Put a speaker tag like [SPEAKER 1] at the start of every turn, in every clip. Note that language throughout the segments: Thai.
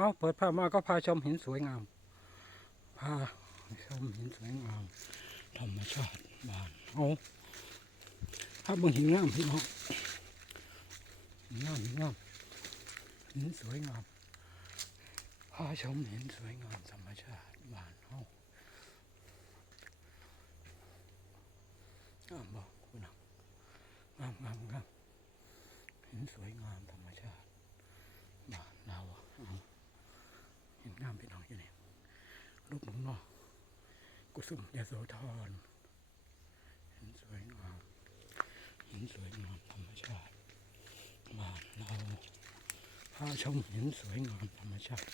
[SPEAKER 1] เอาเปิดภาพมาก็พาชมหินสวยงาม พาชมหินสวยงาม ธรรมชาติบ้านเอาถ้าเบิ่งหินงามพี่น้องงามงามหินสวยงามพาชมหินสวยงามธรรมชาติบ้านเฮางามบอกคุณน้องงามงามงามหินสวยงามธรรมชาติบ้านเราเอาหินงามพี่น้องอยู่นี่รูปหนุ่มเนอก กุสุมยโสธรหินสวยงามหินสวยงามธรรมชาติบ้านเราพาชมหินสวยงามธรรมชาติ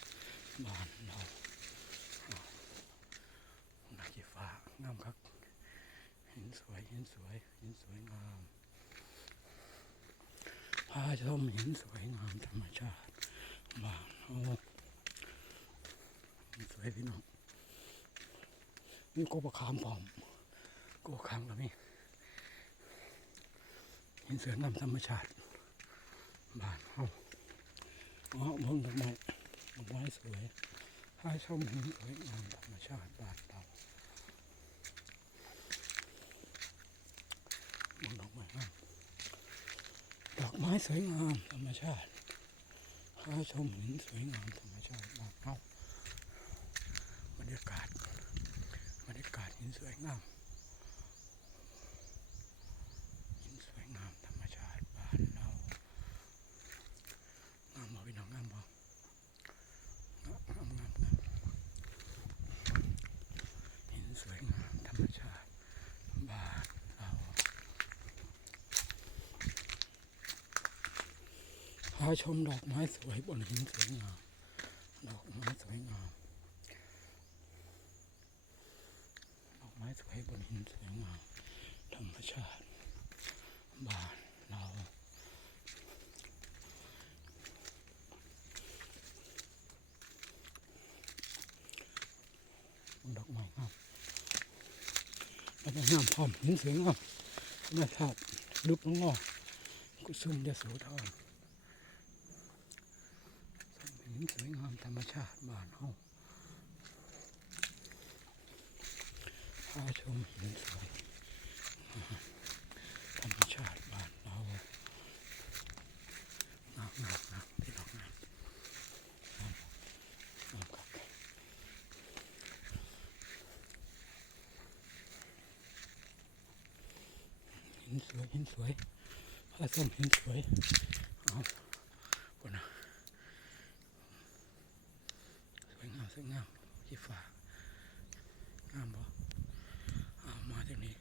[SPEAKER 1] บ้านเราอ้าวนากีฟ้างามครับหินสวยหินสวยหินสวยงามพาชมหินสวยงามธรรมชาติบ้านเราหินสวยพี่น้อง มีกบขามพร้อมกูคำกับนี่เห็นเสืองามธรรมชาติ บ้านเฮาอ๋อเบิ่งดอกไม้ดอกไม้สวยให้ชมเห็นสวยงามธรรมชาติบ้านเราเบิ่งดอกไม้งามดอกไม้สวยงามธรรมชาติให้ชมเห็นสวยงามธรรมชาติบ้านเฮาบรรยากาศ รยากาศห็นสวยงามหินสวยงามธรรมชาติบ้านเรางามบ่พี่น้องงามบ่งามงามงามหินสวยงามธรรมชาติบ้านเราพาชมดอกไม้สวยบนหินสวยงามดอกไม้สวยงามดอกไม้ สวยบนหินสวยงามธรรมชาติ บ้านเราดอกไม้งามดอกไม้งามพร้อมหินสวยงามธรรมชาติลุกงนอกกุสุมยโสธรหินสวยงามธรรมชาติบ้านเฮา พาชมหินสวยธรรมชาติบ้านเรางามงามงามพี่น้องงามงามงามครับหินสวยหินสวยพระส้มหินสวยเอาคนนะสวยงามสวยงามที่ฟ้างามบ่ I don't need